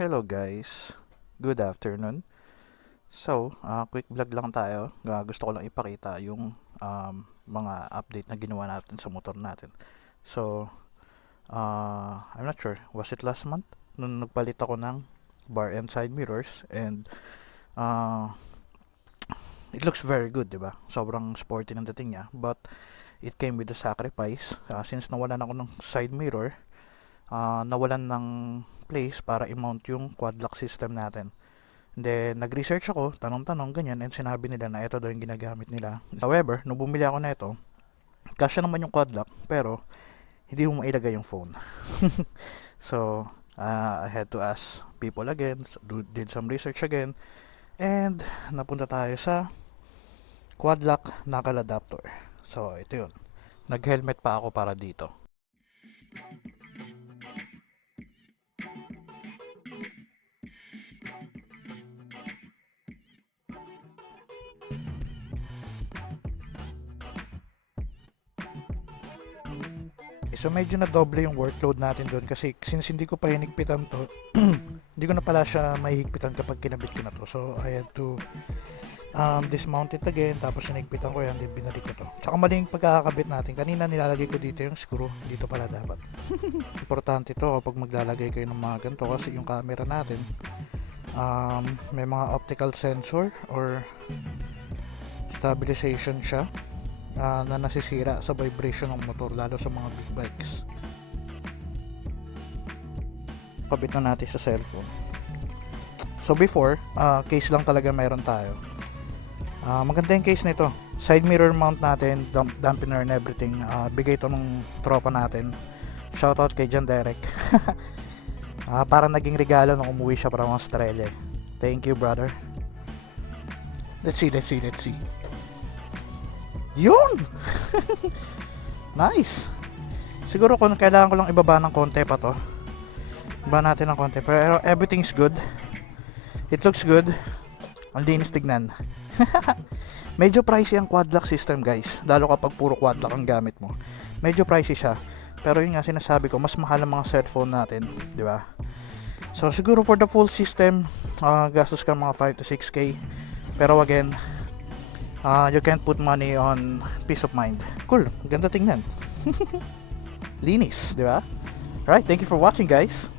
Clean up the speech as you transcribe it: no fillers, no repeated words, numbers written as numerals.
Hello guys, good afternoon. Quick vlog lang tayo. Gusto ko lang ipakita yung mga update na ginawa natin sa motor natin. I'm not sure, was it last month? Nung nagpalit ako ng bar and side mirrors and uh, it looks very good, di ba? Sobrang sporty ng dating niya, but it came with a sacrifice. Since nawalan ako ng side mirror, nawalan ng place para i-mount yung quad lock system natin. Then, nag-research ako, tanong-tanong, ganyan, and sinabi nila na ito daw yung ginagamit nila. However, nung bumili ako na ito, kasya naman yung quad lock, pero hindi mo mailagay yung phone. I had to ask people again, did some research again, and napunta tayo sa quad lock knuckle adapter. So, ito yun. Nag-helmet pa ako para dito. So medyo na doble yung workload natin doon kasi since hindi ko pa hinigpitan to, hindi ko na pala siya mahihigpitan kapag kinabit ko na to. So I had to dismount it again, tapos hinigpitan ko yan, then binalik ko to. Tsaka maling pagkakabit natin. Kanina nilalagay ko dito yung screw, dito pala dapat. Importante to kapag maglalagay kayo ng mga ganito kasi yung camera natin may mga optical sensor or stabilization siya na nasisira sa vibration ng motor, lalo sa mga big bikes. Kabit na natin sa cellphone. So before, case lang talaga mayroon tayo. Maganda yung case nito. Side mirror mount natin, dampener and everything. Bigay ito ng tropa natin. Shoutout kay John Derek. Para naging regalo nung umuwi siya from Australia. Thank you, brother. Let's see. Yun! Nice! Siguro kung kailangan ko lang ibaba ng konti pa to. Ibaba natin ng konti. Pero everything's good. It looks good. Ang linis tignan. Medyo pricey ang quad lock system, guys. Lalo kapag puro quad lock ang gamit mo. Medyo pricey siya. Pero yun nga sinasabi ko, mas mahal ang mga cellphone natin. Di ba? So siguro for the full system, gastos ka mga 5 to 6K. Pero again, you can't put money on peace of mind. Cool, ganda tingnan. Linis, di ba? Alright, thank you for watching, guys.